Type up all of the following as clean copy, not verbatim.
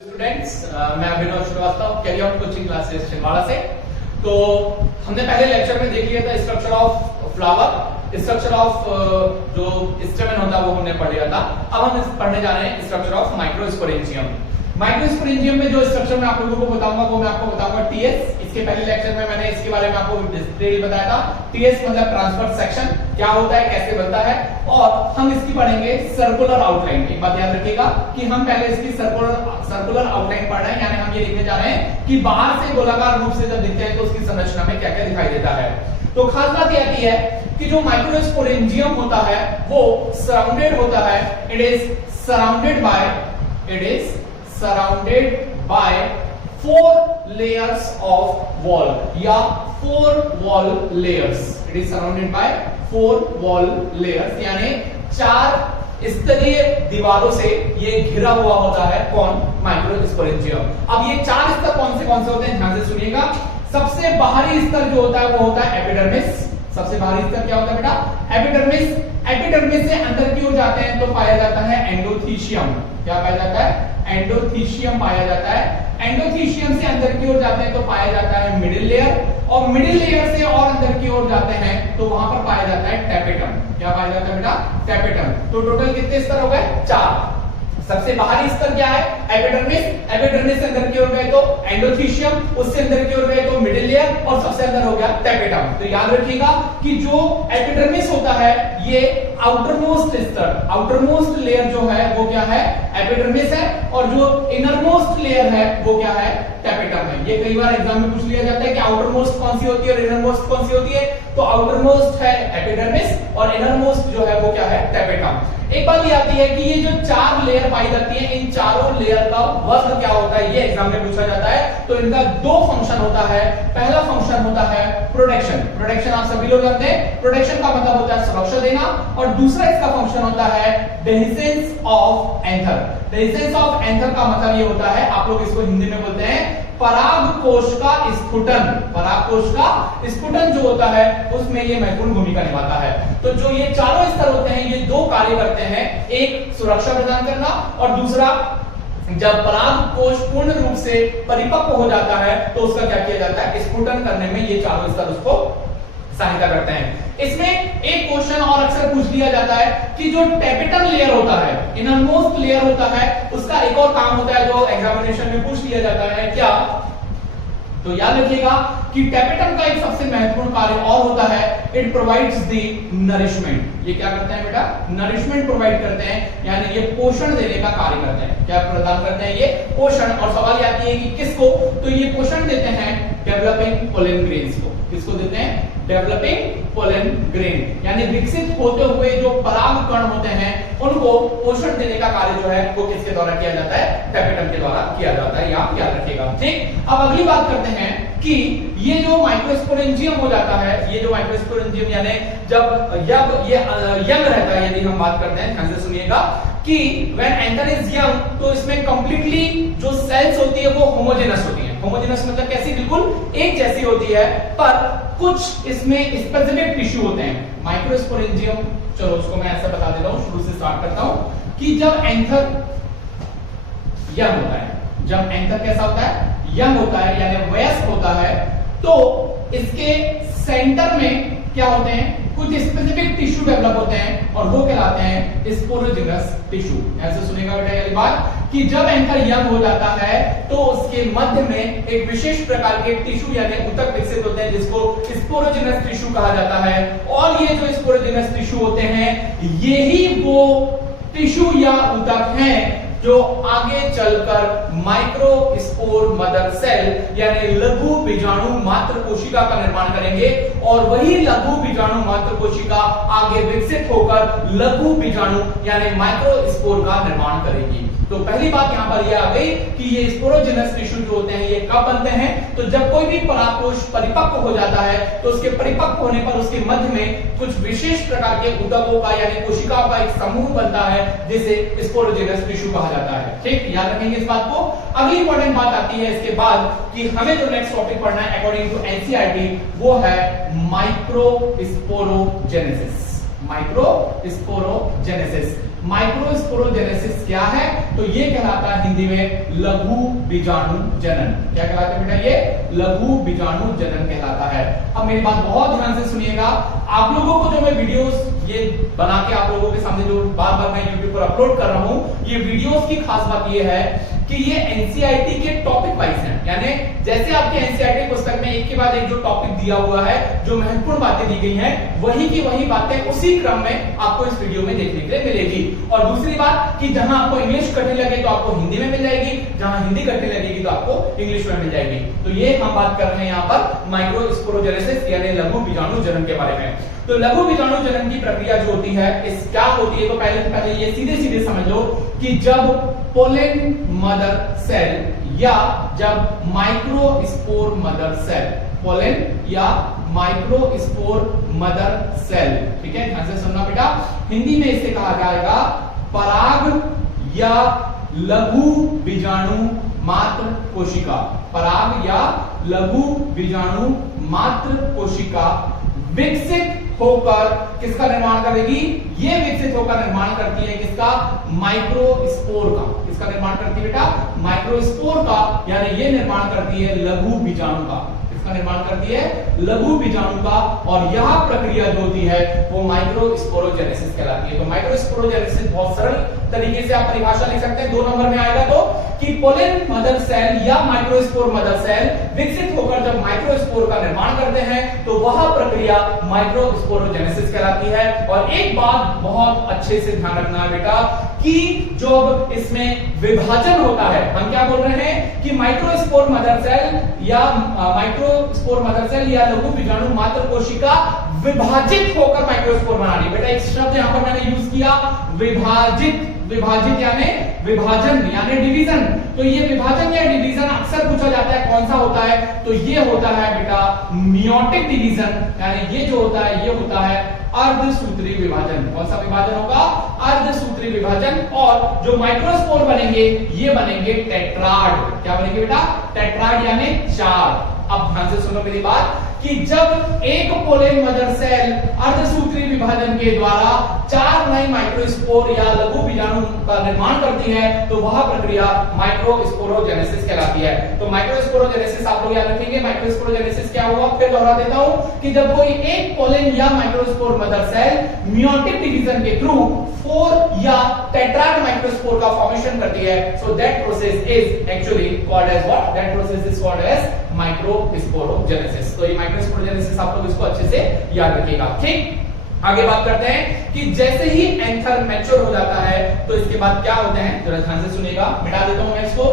Students, मैं Abhinav Shrivastava, carry on coaching classes Chhindwara से। तो हमने पहले लेक्चर में देख लिया था structure of flower, structure of जो स्टेमन होता है वो हमने पढ़ लिया था। अब हम पढ़ने जा रहे हैं स्ट्रक्चर ऑफ माइक्रोस्पोरेंजियम। माइक्रोस्पोरेंजियम में जो स्ट्रक्चर मैं आप लोगों को बताऊंगा वो मैं आपको बताऊंगा टीएस। इसके पहले लेक्चर में मैंने इसके बारे में आपको डिटेल बताया था। टीएस मतलब ट्रांसफर सेक्शन क्या होता है, कैसे बनता है, और हम इसकी पढ़ेंगे सर्कुलर आउटलाइन। एक बात याद रखिएगा कि हम पहले इसकी सर्कुलर आउटलाइन पढ़ रहे हैं, यानी हम ये लिखने जा रहे हैं कि बाहर से गोलाकार रूप से जब दिखते हैं तो उसकी संरचना में क्या क्या दिखाई देता है। तो खास बात यह आती है कि जो माइक्रोस्पोरेंजियम होता है वो सराउंडेड होता है, it is surrounded by 4 layers of wall या 4 wall layers। It is surrounded by 4 wall layers, यानी 4 स्तरीय दीवारों से ये घिरा हुआ होता है। कौन? माइक्रोस्पोरेंजियम। अब ये 4 स्तर कौन से होते हैं, ध्यान से सुनिएगा। सबसे बाहरी स्तर जो होता है वो होता है एपिडर्मिस। सबसे बाहरी स्तर क्या होता है बेटा? एपिडर्मिस। एपिडर्मिस से अंदर की ओर जाते हैं तो पाया जाता है एंडोथीशियम। क्या पाया जाता है? एंडोथीशियम पाया जाता है। एंडोथीशियम से अंदर की ओर जाते हैं तो पाया जाता है मिडिल लेयर, और मिडिल लेयर से और अंदर की ओर जाते हैं तो वहां पर पाया जाता है टेपेटम। क्या पाया जाता है बेटा? टेपेटम। तो टोटल कितने स्तर हो गए? 4। सबसे बाहरी स्तर क्या है? एपिडर्मिस। एपिडर्मिस से अंदर की ओर गए तो एंडोथीशियम, उससे अंदर की ओर गए तो मिडिल लेयर, और सबसे अंदर हो गया टेपेटम। तो याद रखिएगा कि जो एपिडर्मिस होता है ये आउटरमोस्ट स्तर, आउटरमोस्ट लेयर जो है वो क्या है? एपिडर्मिस है, और जो इनरमोस्ट लेयर है वो क्या है? टेपेटम है। ये कई बार एग्जाम में पूछ लिया जाता है कि आउटरमोस्ट कौन सी होती है और इनरमोस्ट कौन सी होती है। तो आउटरमोस्ट है एपिडर्मिस और इनरमोस्ट जो है वो क्या है? टेपेटम। एक बात ये आती है कि ये जो 4 लेयर पाई जाती है, इन चारों लेयर का वर्क क्या होता है, ये एग्जाम में पूछा जाता है। तो इनका 2 फंक्शन होता है। पहला फंक्शन होता है प्रोटेक्शन। प्रोटेक्शन आप सभी लोग जानते हैं, प्रोटेक्शन का मतलब होता है सुरक्षा देना, और दूसरा इसका फंक्शन होता है dehiscence of anther. Dehiscence of anther का मतलब ये होता है, आप लोग इसको हिंदी में बोलते हैं परागकोश का स्फुटन। परागकोश का स्फुटन जो होता है उसमें ये महत्वपूर्ण भूमिका निभाता है। तो जो ये चारों स्तर होते हैं ये 2 कार्य करते हैं, एक सुरक्षा प्रदान करना, और दूसरा जब परागकोश पूर्ण रूप से परिपक्व हो जाता है तो उसका क्या किया जाता है? स्फुटन करने में ये चारों स्तर उसको सहायता करते हैं। इसमें एक क्वेश्चन और अक्सर पूछ लिया जाता है कि जो टेपेटम लेयर होता है, इनरमोस्ट लेयर होता है, उसका एक और काम होता है जो एग्जामिनेशन में पूछ लिया जाता है। क्या? तो याद रखिएगा कि टेपेटम का एक सबसे महत्वपूर्ण कार्य और होता है, इट प्रोवाइड्स द नरिशमेंट। ये क्या करते हैं बेटा? नरिशमेंट प्रोवाइड करते हैं, यानी ये पोषण देने का कार्य करते हैं। क्या प्रदान करते हैं? ये पोषण। और सवाल आती है कि किसको? तो ये पोषण देते हैं डेवलपिंग पोलन ग्रेन्स को। किसको देते हैं? डेवलपिंग पोलन ग्रेन, यानी विकसित होते हुए जो पराग कण होते हैं उनको पोषण देने का कार्य जो है वो किसके द्वारा किया जाता है? टेपेटम के द्वारा किया जाता है। आप याद रखिएगा। ठीक, अब अगली बात करते हैं कि ये जो माइक्रोस्पोरेंजियम हो जाता है, ये जो माइक्रोस्पोरेंजियम यानी जब ये यंग रहता है, यदि हम बात करते हैं, ध्यान से सुनिएगा कि व्हेन एंथर इज यंग तो इसमें कंप्लीटली जो सेल्स होती है वो होमोजेनस होती है। होमोजेनस मतलब कैसी? बिल्कुल एक जैसी होती है, पर कुछ इसमें स्पेसिफिक टिश्यू होते हैं। माइक्रोस्पोरेंजियम, चलो उसको मैं ऐसा बता देता हूं, शुरू से स्टार्ट करता हूं कि जब एंथर यंग होता है, जब एंथर कैसा होता है? यंग होता है, यानी वयस्क होता है, तो इसके सेंटर में क्या होते हैं? कुछ स्पेसिफिक टिश्यू डेवलप होते हैं और वो कहलाते हैं स्पोरोजिनस टिश्यू। ऐसे सुनेगा बेटा ये बात कि जब एंथर यंग हो जाता है तो उसके मध्य में एक विशेष प्रकार के टिश्यू यानी ऊतक विकसित होते हैं जिसको स्पोरोजिनस टिश्यू कहा जाता है। और ये जो स्पोरोजिनस टिश्यू होते हैं यही वो टिश्यू या ऊतक हैं जो आगे चलकर माइक्रोस्पोर मदर सेल यानी लघु बीजाणु मात्र कोशिका का निर्माण करेंगे, और वही लघु बीजाणु मात्र कोशिका आगे विकसित होकर लघु बीजाणु यानी माइक्रोस्पोर का निर्माण करेगी। तो पहली बात यहां पर यह आ गई कि ये स्पोरोजिनस टिश्यू जो होते हैं ये कब बनते हैं? तो जब कोई भी परागकोश परिपक्व हो जाता है तो उसके परिपक्व होने पर उसके मध्य में कुछ विशेष प्रकार के ऊतकों का यानी कोशिकाओं का एक समूह बनता है जिसे स्पोरोजिनस टिश्यू कहा जाता है। ठीक, याद रखेंगे इस बात को। अगली इंपॉर्टेंट बात आती है इसके बाद कि हमें जो नेक्स्ट टॉपिक पढ़ना है अकॉर्डिंग टू एनसीईआरटी वो है माइक्रोस्पोरोजेनेसिस। माइक्रोस्पोरोजेनेसिस माइक्रोस्पोरोजेनेसिस क्या है? तो ये कहलाता है हिंदी में लघु बीजाणु जनन। क्या कहलाता है बेटा? ये लघु बीजाणु जनन कहलाता है। अब मेरी बात बहुत ध्यान से सुनिएगा। आप लोगों को जो मैं वीडियोस ये बना के आप लोगों के सामने जो बार बार मैं YouTube पर अपलोड कर रहा हूं, ये वीडियोस की खास बात ये है कि ये एनसीईआरटी के टॉपिक वाइज हैं। यानी जैसे आपके एनसीईआरटी पुस्तक में एक के बाद एक जो टॉपिक दिया हुआ है, जो महत्वपूर्ण बातें दी गई हैं, वही की वही बातें उसी क्रम में आपको इस वीडियो में देखने के लिए मिलेगी। और दूसरी बात कि जहां आपको इंग्लिश कठिन लगे तो आपको हिंदी में मिल जाएगी, जहां हिंदी कठिन लगेगी तो आपको इंग्लिश में मिल जाएगी। तो ये हम बात कर रहे हैं यहाँ पर माइक्रोस्पोरोजेनेसिस यानी लघु बीजाणु जनन के बारे में। तो लघु बीजाणु जनन की प्रक्रिया जो होती है, इस क्या होती है? तो पहले ये सीधे सीधे समझ लो कि जब पोलन मदर सेल या जब माइक्रोस्पोर मदर सेल, पोलन या माइक्रोस्पोर मदर सेल, ठीक है, ध्यान से सुनना बेटा, हिंदी में इसे कहा जाएगा पराग या लघु बीजाणु मात्र कोशिका। पराग या लघु बीजाणु मात्र कोशिका विकसित होकर किसका निर्माण करेगी? ये विकसित होकर निर्माण करती है किसका? माइक्रोस्पोर का। किसका निर्माण करती है बेटा? माइक्रोस्पोर का, यानी ये निर्माण करती है लघु बीजाणु का। किसका निर्माण करती है? लघु बीजाणु का। और यह प्रक्रिया जो होती है वो माइक्रोस्पोरोजेनेसिस कहलाती है। तो माइक्रोस्पोरोजेनेसिस बहुत सरल तरीके से आप परिभाषा लिख सकते हैं, 2 नंबर में आएगा तो, कि पोलन मदर सेल या माइक्रोस्पोर मदर सेल विकसित होकर जब माइक्रोस्पोर का निर्माण करते हैं तो वह प्रक्रिया माइक्रोस्पोरोजेनेसिस कहलाती है। और एक बात बहुत अच्छे से ध्यान रखना है बेटा कि जब इसमें विभाजन होता है, हम क्या बोल रहे हैं कि माइक्रोस्पोर मदर सेल या माइक्रोस्पोर मदर सेल या लघु बीजाणु मात्र कोशिका विभाजित होकर माइक्रोस्पोर बना रही है। बेटा एक शब्द यहां पर मैंने यूज किया, विभाजित। विभाजित यानी विभाजन यानी डिवीजन। तो ये विभाजन या डिवीजन अक्सर पूछा जाता है कौन सा होता है? तो ये होता है बेटा मियोटिक डिवीजन, यानी ये जो होता है ये होता है अर्धसूत्री विभाजन। कौन सा विभाजन होगा? अर्धसूत्री विभाजन। और जो माइक्रोस्पोर बनेंगे ये बनेंगे टेट्राड। क्या बनेंगे बेटा? टेट्राड यानी 4। अब ध्यान से सुनो मेरी बात कि जब एक पोलन मदर सेल अर्धसूत्री विभाजन के द्वारा 4 नए माइक्रोस्पोर या लघु बीजाणु का निर्माण करती है तो वह प्रक्रिया माइक्रोस्पोरोजेनेसिस कहलाती है। तो माइक्रोस्पोरोजेनेसिस आप लोग याद रखेंगे। माइक्रोस्पोरोजेनेसिस क्या हुआ? फिर दोहरा देता हूं कि जब कोई एक पोलन या microspore mother cell meiotic division के थ्रू 4 या टेट्राड माइक्रोस्पोर का फॉर्मेशन करती है, so that process is actually called as what? That process is called as microsporogenesis. तो ये माइक्रोस्पोरोजेनेसिस आप लोग इसको अच्छे से याद रखिएगा। ठीक, आगे बात करते हैं कि जैसे ही एंथर मैच्योर हो जाता है तो इसके बाद क्या होते हैं, जरा ध्यान से सुनिएगा। मिटा देता हूं मैं इसको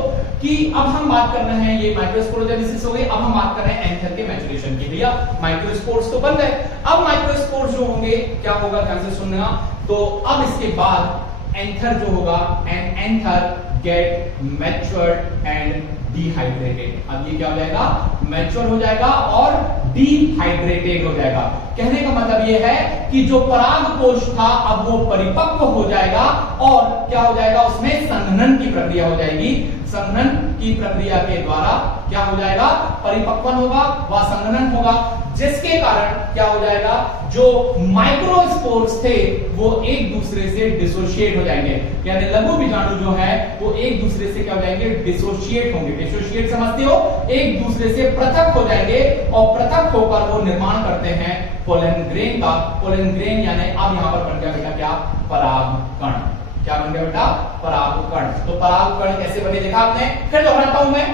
कि अब हम बात कर रहे हैं, ये माइक्रोस्पोरोजेनेसिस हो गई। अब हम बात कर रहे हैं एंथर के मैच्योरेशन की। भैया माइक्रोस्पोर्स तो बन गए, अब माइक्रोस्पोर्स जो होंगे क्या होगा? ध्यान से सुनना। तो अब इसके बाद एंथर जो होगा, and anther get matured and dehydrated. अब ये क्या हो जाएगा? मैच्योर हो जाएगा और डिहाइड्रेटेड हो जाएगा। कहने का मतलब ये है कि जो पराग कोश था अब वो परिपक्व हो जाएगा और क्या हो जाएगा? उसमें संघनन की प्रक्रिया हो जाएगी। संघनन की प्रक्रिया के द्वारा क्या हो जाएगा? परिपक्वन होगा व संघनन होगा, जिसके कारण क्या हो जाएगा? जो माइक्रोस्पोर्स थे वो एक दूसरे से डिसोशिएट हो जाएंगे, यानी लघु बीजाणु जो है वो एक दूसरे से क्या हो जाएंगे? डिसोशिएट होंगे। डिसोशिएट समझते हो? एक दूसरे से पृथक हो जाएंगे और पृथक होकर वो निर्माण करते हैं पोलन ग्रेन का। पोलन ग्रेन यानी अब यहां पर बन गया बेटा क्या? परागकण। क्या बन गया बेटा? परागकण। तो परागकण कैसे बने देखा आपने। फिर दोहराता हूं मैं,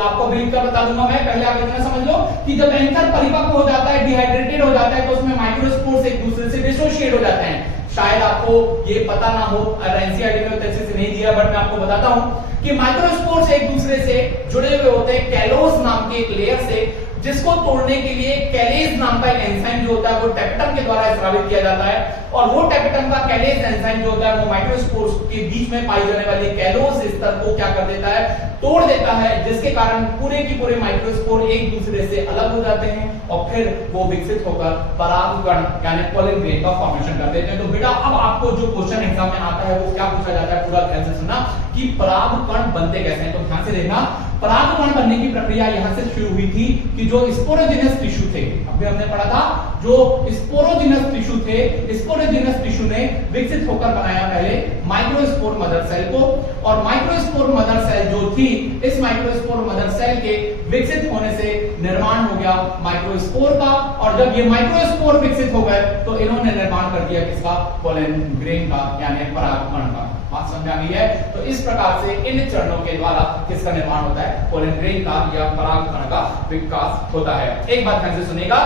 आपको ब्रीफ कर बता दूंगा मैं, पहले आप इतना समझ लो कि जब एंथर परिपक्व हो जाता है, डिहाइड्रेटेड हो जाता है, तो उसमें माइक्रोस्पोर्स एक दूसरे से डिसोशिएट हो जाते हैं। शायद आपको ये पता ना हो, एनसीईआरटी में तरीके से नहीं दिया, बट मैं आपको बताता हूं कि माइक्रोस्पोर्स एक दूसरे से जुड़े हुए होते हैं कैलोस नाम के एक लेयर से, जिसको तोड़ने के लिए कैलेज नाम का एक एंजाइम जो होता है वो टेपिटम के द्वारा स्रावित किया जाता है। और वो टेपिटम का कैलेज एंजाइम जो होता है वो माइक्रोस्पोर्स के बीच में पाई जाने वाली कैलोस स्तर को क्या कर देता है? तोड़ देता है, जिसके कारण पूरे की पूरे माइक्रोस्पोर एक दूसरे से अलग हो जाते हैं और फिर वो विकसित होकर परागकण यानी पोलन ग्रेन का फॉर्मेशन कर देते हैं। तो बेटा अब आपको जो क्वेश्चन एग्जाम में आता है वो क्या पूछा जाता है, पूरा ध्यान से सुनना कि परागकण बनते कैसे हैं। तो ध्यान से देखना परागकण बनने की प्रक्रिया यहां से शुरू हुई थी कि जो स्पोरोजिनस टिश्यू थे, अभी हमने पढ़ा था, जो स्पोरोजिनस टिश्यू थे, स्पोरोजिनस टिश्यू ने विकसित होकर बनाया पहले माइक्रोस्पोर मदर सेल को, और माइक्रोस्पोर मदर सेल जो थी, इस माइक्रोस्पोर मदर सेल के विकसित होने से निर्माण हो गया माइक्रोस्पोर का, और जब ये माइक्रोस्पोर विकसित हो गए तो इन्होंने निर्माण कर दिया किसका? पोलन ग्रेन का, यानी परागकण का। बात समझ आ गई है? तो इस प्रकार से इन चरणों के द्वारा किसका निर्माण होता है? पोलन ग्रेन का या परागकण का विकास होता है। एक बात ध्यान से सुनिएगा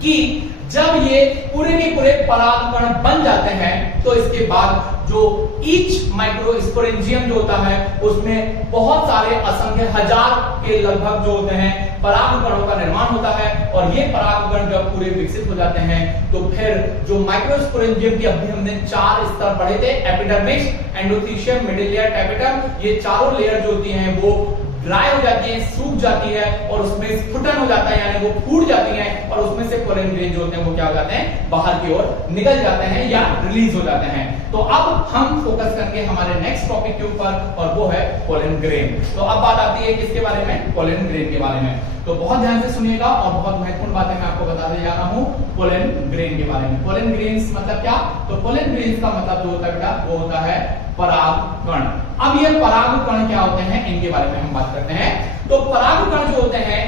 कि जब ये पूरे के पूरे परागकण बन जाते हैं तो इसके बाद जो ईच माइक्रोस्पोरेंजियम जो होता है उसमें बहुत सारे असंख्य हजार के लगभग जो होते हैं परागकणों का निर्माण होता है, और ये परागकण जब पूरे विकसित हो जाते हैं तो फिर जो माइक्रोस्पोरेंजियम की अभी हमने 4 स्तर पढ़े थे, epidermis, endothecium, middle layer, tapetum, ये चारों लेयर जो होती हैं वो ड्राई हो जाती है, सूख जाती है, और उसमें स्फुटन हो जाता है, यानी वो फूट जाती हैं, और उसमें से पोलन ग्रेन जो होते हैं वो क्या हो जाते हैं? बाहर की ओर निकल जाते हैं या रिलीज हो जाते हैं। तो अब हम फोकस करेंगे हमारे नेक्स्ट टॉपिक के ऊपर, और वो है पोलन ग्रेन। तो अब बात आती है किसके बारे में? पोलन ग्रेन के बारे में। तो बहुत ध्यान से सुनिएगा, और बहुत महत्वपूर्ण बातें मैं आपको बताने जा रहा हूं पोलन ग्रेन के बारे में। पोलन ग्रेन्स मतलब क्या? तो पोलन ग्रेन्स का मतलब जो होता है बेटा, वो होता है परागकण। अब ये परागकण क्या होते हैं, इनके बारे में हम बात करते हैं। तो परागकण जो होते हैं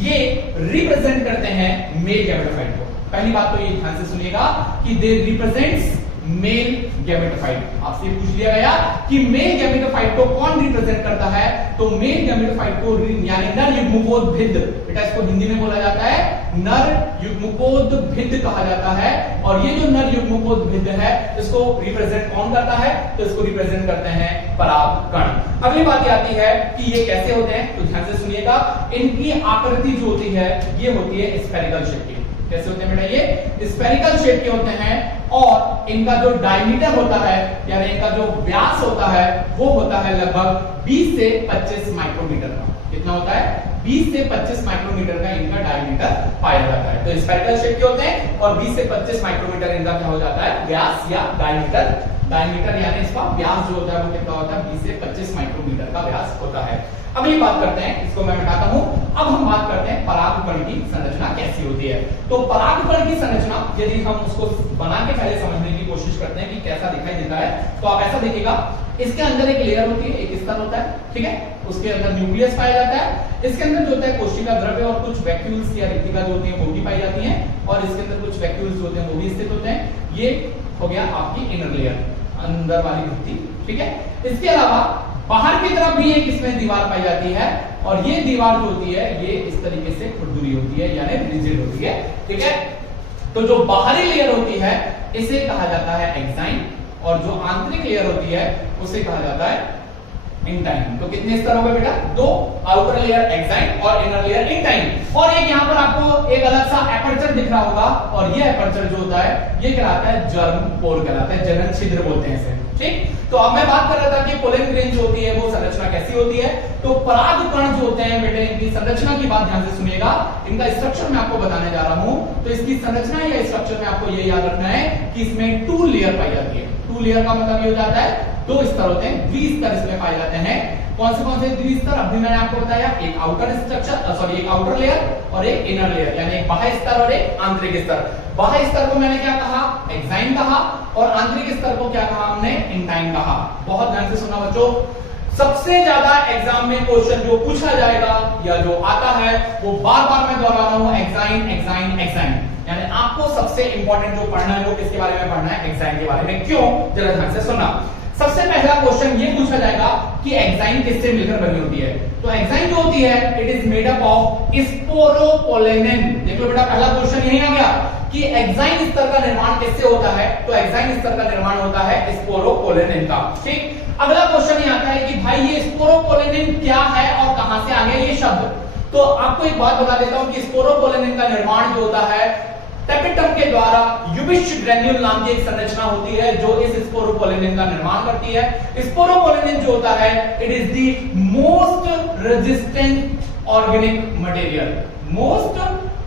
ये रिप्रेजेंट करते हैं मेल गैमेटोफाइट को। पहली बात तो ये ध्यान से सुनिएगा कि दे रिप्रेजेंट्स मेल गैमेटोफाइट। आपसे पूछ लिया गया कि मेल गैमेटोफाइट को कौन रिप्रेजेंट करता है? तो मेल गैमेटोफाइट को यानी नर युग्मकोद्भिद, बेटा इसको हिंदी में बोला जाता है नर युग्मकोद्भिद कहा जाता है। और ये जो नर युग्मकोद्भिद है इसको रिप्रेजेंट कौन करता है? तो इसको रिप्रेजेंट करते हैं परागकण। अगली बात आती है कि ये कैसे होते हैं, तो ध्यान से सुनिएगा। इनकी आकृति जो होती है ये होती है स्फेरिकल शेप की। कैसे होते हैं बेटा? ये स्फेरिकल शेप के होते हैं, और इनका जो डायमीटर होता है यानी इनका जो व्यास होता है वो होता है लगभग 20 से 25 माइक्रोमीटर का। कितना होता है? 20 से 25 माइक्रोमीटर का इनका डायमीटर पाया जाता है। तो स्फेरिकल शेप के होते हैं और 20 से 25 माइक्रोमीटर इनका क्या हो जाता है? व्यास या डायमीटर। डायमीटर यानी इसका व्यास जो होता है वो कितना होता है? 20 से 25 माइक्रोमीटर का व्यास होता है। अगली बात करते हैं, इसको मैं बताता हूं। अब हम बात करते हैं परागकण की संरचना कैसी होती है। तो परागकण की संरचना यदि हम उसको बना के पहले समझने की कोशिश करते हैं कि कैसा दिखाई देता है, तो आप ऐसा देखिएगा, इसके अंदर एक लेयर होती है, एक स्तर होता है, ठीक है, उसके अंदर न्यूक्लियस पाया जाता है। इसके अंदर जो होता है कोशिका द्रव्य और कुछ वैक्यूल्स या रिक्तिका जो होती है वो भी पाई जाती हैं, और इसके अंदर कुछ वैक्यूल्स जो होते हैं वो भी स्थित होते हैं। ये हो गया आपकी इनर लेयर, अंदर वाली भित्ति, ठीक है। इसके अलावा बाहर की तरफ भी एक इसमें दीवार पाई जाती है, और ये दीवार जो होती है ये इस तरीके से खुरदुरी होती है यानी रिजिड होती है, ठीक है। तो जो बाहरी लेयर होती है इसे कहा जाता है एक्साइन, और जो आंतरिक लेयर होती है उसे कहा जाता है इंटाइन। तो कितने स्तर हो गए बेटा? 2, आउटर लेयर एक्साइन और इनर लेयर इंटाइन। और एक यहाँ पर आपको एक अलग सा एपर्चर दिख रहा होगा, और ये एपर्चर जो होता है ये कहलाता है जर्म पोर कहलाता है, जनन छिद्र बोलते हैं इसे, ठीक। तो अब मैं बात कर रहा था कि पोलन ग्रेन जो होती है वो संरचना कैसी होती है। तो परागकण जो होते हैं बेटे इनकी संरचना की बात ध्यान से सुनिएगा, इनका स्ट्रक्चर मैं आपको बताने जा रहा हूं। तो इसकी संरचना या स्ट्रक्चर में आपको ये याद रखना है कि इसमें 2 लेयर पाई जाती है। 2 लेयर का मतलब ये हो जाता है 2 स्तर होते हैं, द्विस्तर इसमें पाए जाते हैं। कौन से द्विस्तर? अभी मैंने आपको बताया, एक आउटर स्ट्रक्चर एक आउटर लेयर और एक इनर लेयर, यानी एक बाह्य स्तर और एक आंतरिक स्तर। बाह्य स्तर को मैंने क्या कहा? एक्साइन कहा, और आंतरिक स्तर को क्या कहा हमने? इंटाइन कहा। बहुत ध्यान से सुनना बच्चों, सबसे ज्यादा एग्जाम में क्वेश्चन जो पूछा जाएगा या जो आता है वो बार बार मैं दोहरा रहा हूं, एक्साइन एक्साइन एक्साइन। यानी आपको सबसे इंपॉर्टेंट जो पढ़ना है वो किसके बारे में पढ़ना है? एक्साइन के बारे में। क्यों? जरा ध्यान से सुनना। सबसे पहला क्वेश्चन ये पूछा जाएगा कि एक्साइन किससे मिलकर बनी होती है। तो एक्साइन जो होती है it is made up of sporopollenin. देख लो बेटा, पहला क्वेश्चन यही आ गया कि एक्साइन स्तर का निर्माण किससे होता है? तो एक्साइन स्तर का निर्माण होता है स्पोरोपोलेनिन का, ठीक। अगला क्वेश्चन ये आता है कि भाई ये स्पोरोपोलेनिन क्या है और कहां से आ गया ये शब्द। तो आपको एक बात बता देता हूं कि स्पोरोपोलेनिन का निर्माण जो होता है टेपिटम के द्वारा युविश्च ग्रेन्यूल नाम की एक संरचना होती है जो इस स्पोरोपोलेनिन का निर्माण करती है। स्पोरोपोलेनिन जो होता है it is the most resistant organic material, most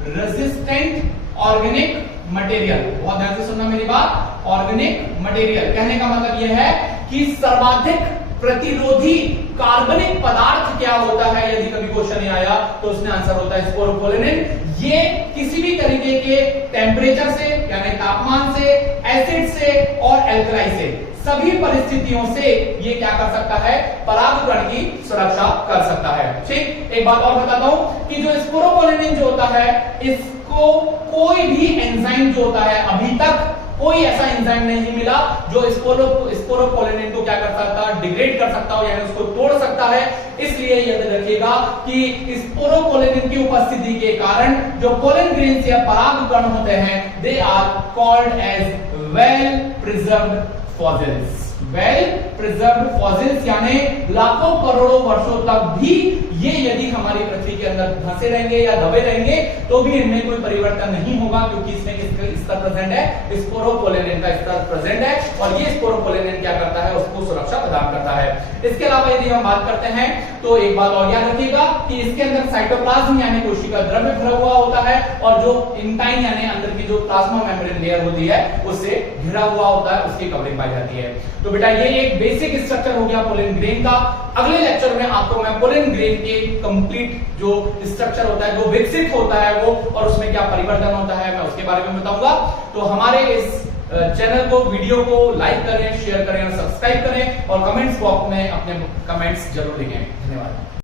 resistant organic material. बहुत ध्यान से सुनना मेरी बात। ऑर्गेनिक मटेरियल कहने का मतलब यह है कि सर्वाधिक प्रतिरोधी कार्बनिक पदार्थ क्या होता है, यदि कभी क्वेश्चन आया तो उसमें आंसर होता है स्पोरोपोलेनिन। ये किसी भी तरीके के टेम्परेचर से यानी तापमान से, एसिड से और एल्कलाई से, सभी परिस्थितियों से ये क्या कर सकता है, परागकण की सुरक्षा कर सकता है। ठीक, एक बात और बताता हूं कि जो स्पोरोपोलेनिन जो होता है, इसको कोई भी एंजाइम जो होता है, अभी तक कोई ऐसा एंजाइम नहीं मिला जो स्पोरोपोलेनिन को क्या कर सकता है, डिग्रेड कर सकता हो, यानी उसको तोड़ सकता है। इसलिए याद रखिएगा कि स्पोरोपोलेनिन की उपस्थिति के कारण जो पोलन ग्रेन्स या परागकण होते हैं, they are called as well preserved fossils. Well preserved fossils यानी लाखों करोड़ों वर्षों तक भी ये यदि हमारी पृथ्वी के अंदर फंसे रहेंगे या दबे रहेंगे तो भी इनमें कोई परिवर्तन नहीं होगा, क्योंकि इसमें किसका स्तर प्रेजेंट है, स्पोरोपोलेनिन का स्तर प्रेजेंट है, और ये स्पोरोपोलेनिन क्या करता है, उसको सुरक्षा प्रदान करता है। इसके अलावा यदि हम बात करते हैं तो एक बात और याद रखिएगा कि इसके अंदर साइटोप्लाज्म यानी कोशिका द्रव्य भरा हुआ होता है, और जो इंटाइन यानी अंदर की जो प्लाज्मा मेम्ब्रेन लेयर होती है उससे घिरा हुआ होता है, उसकी कवरिंग पाई जाती है। तो बेटा ये एक बेसिक स्ट्रक्चर हो गया पोलन ग्रेन का। अगले लेक्चर में आपको मैं पोलन ग्रेन के कंप्लीट जो स्ट्रक्चर होता है, जो विकसित होता है वो, और उसमें क्या परिवर्तन होता है, मैं उसके बारे में बताऊंगा। तो हमारे इस चैनल को, वीडियो को लाइक करें, शेयर करें और सब्सक्राइब करें, और कमेंट्स बॉक्स में अपने कमेंट्स जरूर लिखें। धन्यवाद।